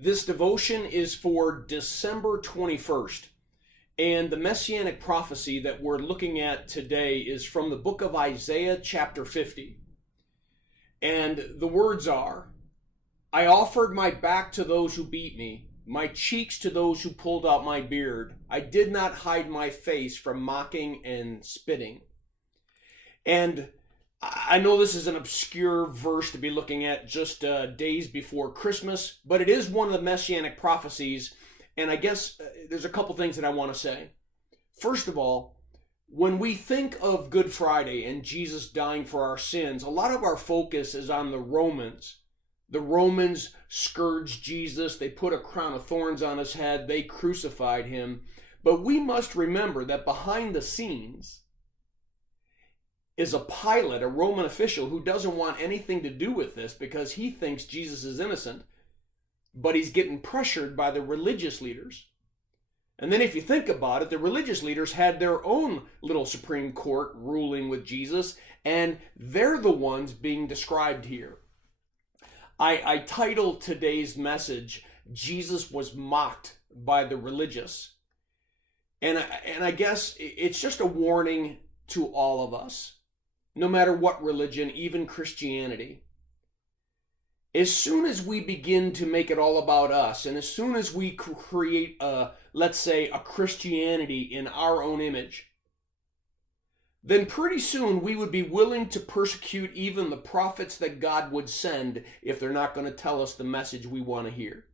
This devotion is for December 21st. And the messianic prophecy that we're looking at today is from the book of Isaiah, chapter 50. And the words are, I offered my back to those who beat me, my cheeks to those who pulled out my beard. I did not hide my face from mocking and spitting. And I know this is an obscure verse to be looking at just days before Christmas, but it is one of the messianic prophecies, and I guess there's a couple things that I want to say. First of all, when we think of Good Friday and Jesus dying for our sins, a lot of our focus is on the Romans. The Romans scourged Jesus, they put a crown of thorns on his head, they crucified him, but we must remember that behind the scenes is a Pilate, a Roman official, who doesn't want anything to do with this because he thinks Jesus is innocent, but he's getting pressured by the religious leaders. And then if you think about it, the religious leaders had their own little Supreme Court ruling with Jesus, and they're the ones being described here. I titled today's message, Jesus was mocked by the religious. And I guess it's just a warning to all of us. No matter what religion, even Christianity. As soon as we begin to make it all about us, and as soon as we create, let's say, a Christianity in our own image, then pretty soon we would be willing to persecute even the prophets that God would send if they're not going to tell us the message we want to hear.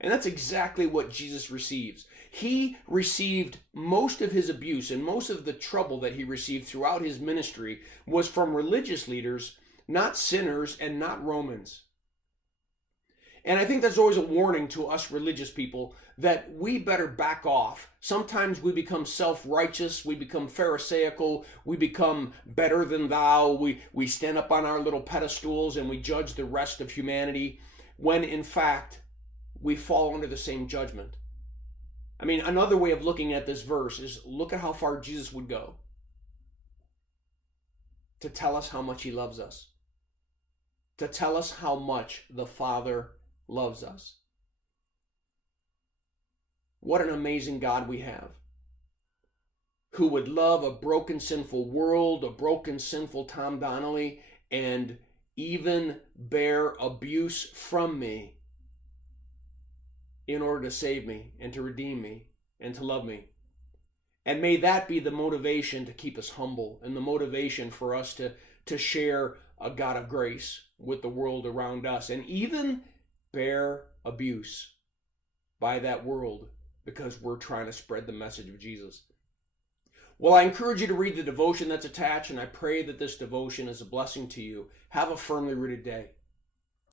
And that's exactly what Jesus receives. He received most of his abuse and most of the trouble that he received throughout his ministry was from religious leaders, not sinners and not Romans. And I think that's always a warning to us religious people that we better back off. Sometimes we become self-righteous, we become pharisaical, we become better than thou, we stand up on our little pedestals and we judge the rest of humanity, when in fact we fall under the same judgment. I mean, another way of looking at this verse is look at how far Jesus would go to tell us how much he loves us, to tell us how much the Father loves us. What an amazing God we have, who would love a broken, sinful world, a broken, sinful Tom Donnelly, and even bear abuse from me in order to save me and to redeem me and to love me. And may that be the motivation to keep us humble and the motivation for us to share a God of grace with the world around us and even bear abuse by that world because we're trying to spread the message of Jesus. Well, I encourage you to read the devotion that's attached, and I pray that this devotion is a blessing to you. Have a firmly rooted day.